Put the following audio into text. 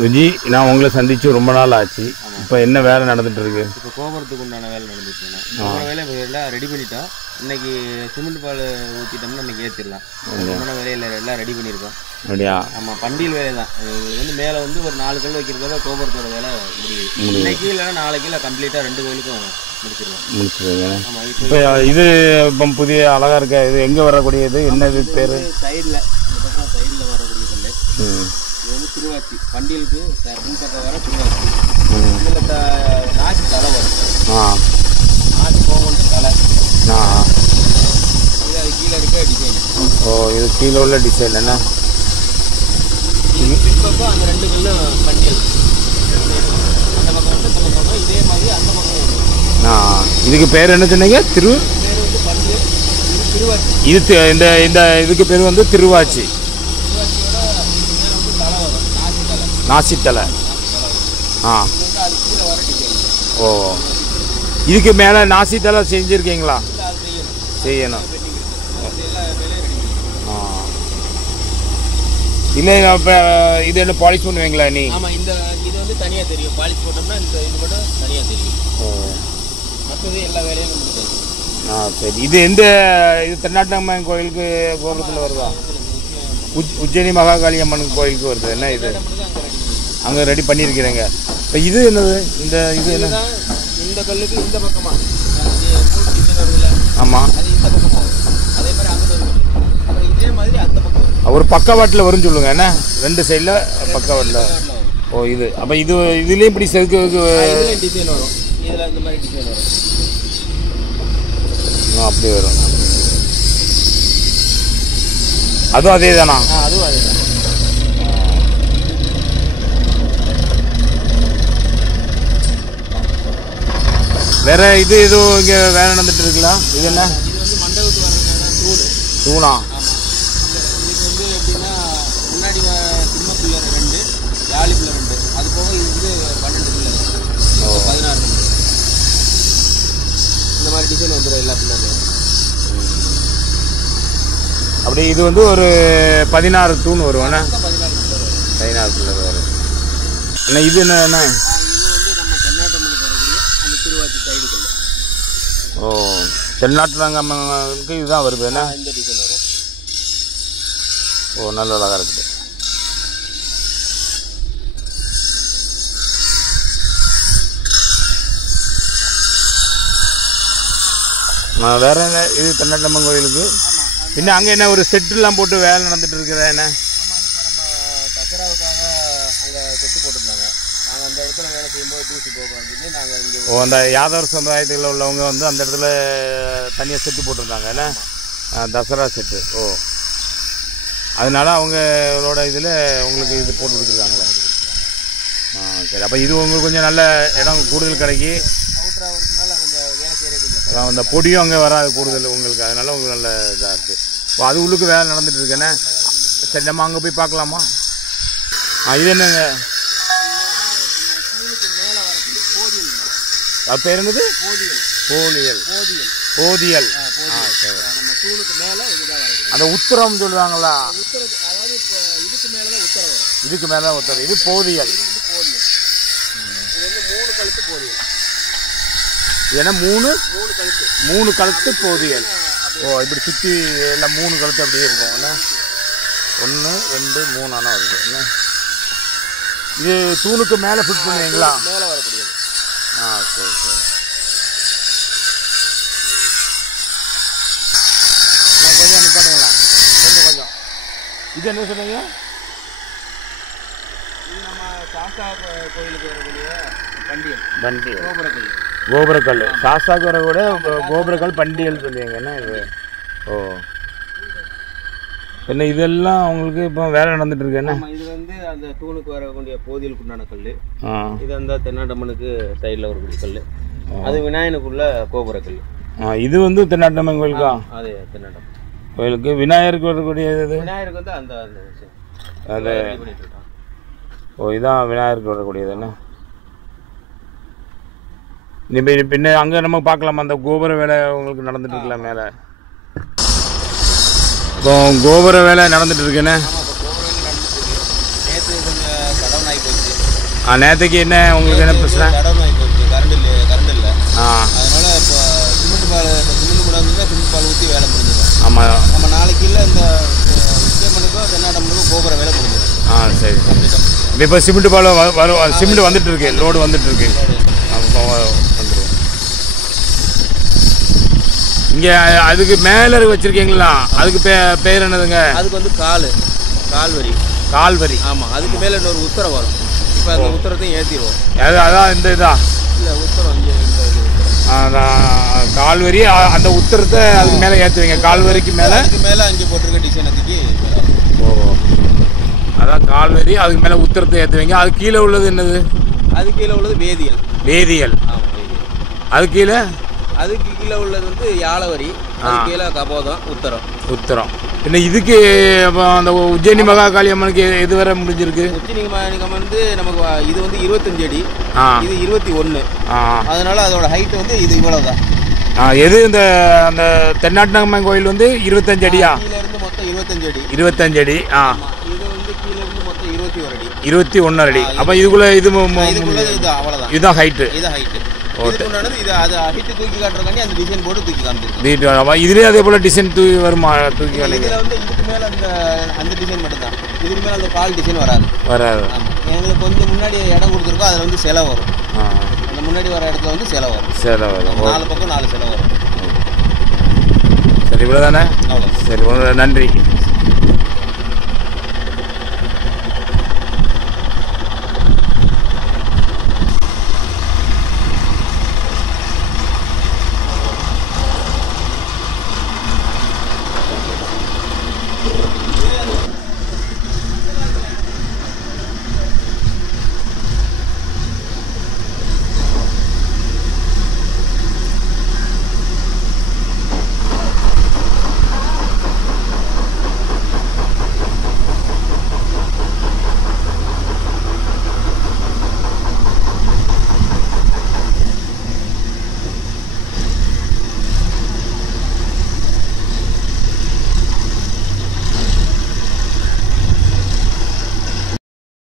விஜி, நான் உங்களை சந்திச்சு ரொம்ப நாள் ஆச்சு. இப்போ என்ன வேலை நடந்துட்டு இருக்கு? இப்போ கோபுரத்துக்கு உண்டான வேலை நடந்துட்டு இருக்கு. கோபுர வேலை எல்லாம் ரெடி பண்ணிட்டோம். இன்னைக்கு சிமெண்ட் பால் ஊற்றிட்டோம்னா இன்னைக்கு ஏற்றிடலாம். உண்டான வேலையில் எல்லாம் ரெடி பண்ணியிருக்கோம். அப்படியா? ஆமாம், பண்டிகை வேலை தான். எங்களுக்கு வந்து மேலே வந்து ஒரு 4 கல் வைக்கிறதால கோபுரத்தோட வேலை முடியுது. இன்னைக்கு இல்லைன்னா நாளைக்கு இல்லை கம்ப்ளீட்டாக 2 கோயிலுக்கும் முடிச்சிருங்க. இப்போ இது இப்போ புதிய அழகாக இருக்க இது எங்கே வரக்கூடியது? என்ன இது பேர்? சைடில் வரக்கூடிய கல். இது வந்து திருவாச்சி. பண்டிகைக்கு பின்பக்கம் வர திருவாச்சி. இதில் நாச்சி தலை வரும். நாச்சி கோவம் தலை. இது அது கீழே இருக்க டிசைன். ஓ, இது கீழே உள்ள டிசைன் என்ன? பின்பக்கம் அந்த 2 கல்லும் பண்டிகை. அந்த பக்கம் வந்து இந்த பக்கம் இதே மாதிரி அந்த பக்கம். இதுக்கு பேர் என்ன சொன்னீங்க? பேர் வந்து பண்டிகை. இது திருவாச்சி. இது இந்த இதுக்கு பேர் வந்து திருவாச்சி. நாசித்தலை. ஓ, இதுக்கு மேலே நாசித்தலை செஞ்சுருக்கீங்களா? செய்யணும். இல்லை, இப்போ இது என்ன பாலிஷ் பண்ணுவீங்களா நீ? ஆமாம், இது வந்து தனியாக தெரியும். பாலிஷ் போட்டோம்னா இது மட்டும் தனியாக தெரியும். ஓ, மற்றது எல்லா வேலையும் முடிஞ்சது. சரி. இது எந்த இது தென்னாட்டம்மன் கோயிலுக்கு கோபுரத்தில் வருதா? உஜ்ஜயினி மகாகாளி அம்மன் கோயிலுக்கு வருது. என்ன இது அங்கே ரெடி பண்ணியிருக்கிறேங்க. இப்போ இது என்னது? இது என்ன? இந்த கல்லுக்கு இந்த பக்கமா? ஆமாம், அது இந்த பக்கமா. அதே மாதிரி அங்கே இதே மாதிரி அந்த பக்கம் ஒரு பக்கவாட்டில் வரும்னு சொல்லுங்க. என்ன 2 சைடில் பக்கவாட்டில். ஓ, இது அப்போ இதுலேயும் இப்படி செதுக்கு டிசைன் வரும். இதில் இந்த மாதிரி டிசைன் வரும். அப்படி வரும். அதுவும் அதே தானா? அதுவும் அதே தான். வேற இது எதுவும் இங்கே வேலை நடந்துட்டு இருக்கலாம்? இது என்ன? இது வந்து மண்டபத்துக்கு வரதுனால தூணா? ஆமாம். இதுக்கு வந்து எப்படின்னா முன்னாடி சின்ன பிள்ளை 2, யாழி பிள்ளை 2, அது போக இது வந்து 12 பிள்ளை, 16 பிள்ளை. இந்த மாதிரி டிசைன் வந்துடும் எல்லா பிள்ளைகளும். அப்படி இது வந்து ஒரு 16 தூண் வரும். 16 பிள்ளை வரும். என்ன இது என்ன? இது வந்து நம்ம தென்னாட்டம்மனுக்கு வரக்கூடிய அந்த திருவாச்சி சைடு கல். ஓ, தென்னாட்டம்மனுக்கு இதுதான் வருது. என்ன இந்த டிசைன் வரும். ஓ, நல்ல அழகாக இருக்குது. வேற என்ன? இது தென்னாட்டம்மன் கோயிலுக்கு. பின்ன அங்கே என்ன ஒரு செட்டுலாம் போட்டு வேலை நடந்துட்டு இருக்குதா? என்ன? தசராவுக்காக அங்கே செட்டு போட்டிருந்தாங்க. நாங்கள் அந்த இடத்துல வேலை செய்யும்போது தூசி போக வந்து நாங்கள் இங்கே. ஓ, அந்த யாதவர் சமுதாயத்தில் உள்ளவங்க வந்து அந்த இடத்துல தனியாக செட்டு போட்டிருந்தாங்க. என்ன தசரா செட்டு. ஓ, அதனால அவங்களோட இதில் உங்களுக்கு இது போட்டு கொடுத்துருக்காங்களா? சரி. அப்போ இது உங்களுக்கு கொஞ்சம் நல்ல இடம் கூடுதல் கிடைக்கி. அவுட்ராவதுனால கொஞ்சம் வேலை செய்யறது. அந்த பொடியும் அங்கே வராது கூடுதல் உங்களுக்கு. அதனால உங்களுக்கு நல்ல இதாக இருக்குது. இப்போ அது உள்ளுக்கு வேலை நடந்துட்டு இருக்கேன்னு. சரி, நம்ம அங்கே போய் பார்க்கலாமா? இது என்னங்க? அது பேர் என்னது? போதியல். போதியல். சரி. அந்த உத்தரம் சொல்லுவாங்களா? அதாவது இதுக்கு மேலே தான் உத்தரம் வரும். இதுக்கு மேலே தான் உத்தரம். இது போதியல். இது வந்து 3 கழுத்து போதியல். ஏன்னா 3 கழுத்து போதியல். ஓ, இப்படி சுற்றி எல்லாம் 3 கழுத்து அப்படியே இருக்கும். என்ன 1 2 3 ஆனால் வருது. என்ன இது தூணுக்கு மேலே ஃபிட் பண்ணுவீங்களா? மேலே வரக்கூடியது. சரி. கொஞ்சம் நிப்பாட்டுங்களா? கொஞ்சம். இது என்ன சொன்னீங்க? இது நம்ம சாஸ்தா கோயிலுக்கு வரக்கூடிய பண்டிகை. கோபுரக்கல். சாஸ்தாக்கு வரக்கூட கோபுரக்கல் பண்டிகை சொல்லுவீங்க. என்ன இது? ஓ, என்ன இதெல்லாம் உங்களுக்கு இப்போ வேலை நடந்துட்டு இருக்கு. என்ன இது வந்து அந்த தூணுக்கு வரக்கூடிய போதியலுக்கு உண்டான கல். இது அந்த தென்னாட்டம்மனுக்கு சைடில் வரக்கூடிய கல். அது விநாயகனுக்குள்ள கோபுரக்கல். இது வந்து தென்னாட்டம்மன் கோயிலுக்கா? அது தென்னாட்டம்மன் கோயிலுக்கு. விநாயகருக்கு வரக்கூடியது? விநாயகருக்கு வந்து அந்த அது. ஓ, இதான் விநாயகருக்கு வரக்கூடியது. என்ன பின்ன அங்கே நம்ம பார்க்கலாமா? அந்த கோபுர வேலை உங்களுக்கு நடந்துட்டு இருக்குல்ல மேலே? இப்போ கோபுர வேலை நடந்துட்டு இருக்குன்னு. நேற்று கொஞ்சம் கடவுள் ஆகி போச்சு. நேற்றுக்கு என்ன உங்களுக்கு என்ன பிரச்சனை? கடன் வாங்கி போச்சு, கரண்ட் இல்லை. ஆ, அதனால இப்போ சிமெண்ட் பால் கொண்டாந்துருந்தா சிமெண்ட் பால் ஊற்றி வேலை முடிஞ்சிடும். ஆமாம். நம்ம நாளைக்கு இல்லை இந்த விஜயமனுக்கும் தென்னாட்டமனுக்கும் போகிற வேலை முடிஞ்சிடும். ஆ, சரி. இப்போ சிமெண்ட் பால் வரும், சிமெண்ட் வந்துட்டு இருக்கு, லோடு வந்துட்டு இருக்கு. வந்துடும். இங்கே அதுக்கு மேலே வச்சுருக்கீங்களா? அதுக்கு பேர் என்னதுங்க? அதுக்கு வந்து கால்வரி. கால்வரி. ஆமாம், அதுக்கு மேலே இன்னொரு உத்தரம் வரும். இப்போ அந்த உத்தரத்தையும் ஏற்றிடுவோம். அதான் இந்த இதா இல்லை உத்தரம் இங்கே கால்வரி, அந்த உத்தரத்தை அதுக்கு மேலே ஏற்றுவீங்க. கால்வரிக்கு மேலே அங்கே போட்டிருக்க டிசைனத்துக்கு. ஓ, அதான் கால்வரி, அதுக்கு மேலே உத்தரத்தை ஏற்றுவீங்க. அது கீழே உள்ளது என்னது? அது கீழே உள்ளது வேதியியல். ஆமாம், அதுக்கு கீழே உள்ளது வந்து யாழவரி, அது கீழே கபோதம், உத்தரம். പിന്നെ இதுக்கு அந்த உஜ்ஜயினி மகாகாளி அம்மனுக்கு எது வரை முடிஞ்சிருக்கு? உஜ்ஜயினி மகாகாளி வந்து நமக்கு இது வந்து 25 அடி, இது 21. அதனால அதோட ஹைட் வந்து இது இவ்வளவுதான். எது இந்த அந்த தென்னாட்டம்மன் கோயில் வந்து 25 அடியா? கீழ இருந்து மொத்தம் 25 அடி. 25 அடி. இது வந்து கீழ இருந்து மொத்தம் 21 அடி. 21 அடி. அப்ப இதுக்குள்ள இது அவ்வளவுதான். இதுதான் ஹைட். இது அது ஹைட் தூக்கி காட்டுறதுக்காண்டி அந்த டிசைன் போட்டு தூக்கி காமிச்சிருக்கோம். இதுலயே அதே போல டிசைன் வருமா? தூக்கி இதுல வந்து இதுக்கு மேல அந்த டிசைன் மட்டும் தான். இதுக்கு மேல அந்த கால் டிசைன் வராது. எங்களுக்கு கொஞ்சம் முன்னாடி இடம் கொடுத்துருக்கோம், அதுல வந்து சிலை வரும். அந்த முன்னாடி வர இடத்துல வந்து சிலை வரும். 4 பக்கம் 4 சிலை வரும். சரி, இவ்வளவுதானே? சரி, நன்றி.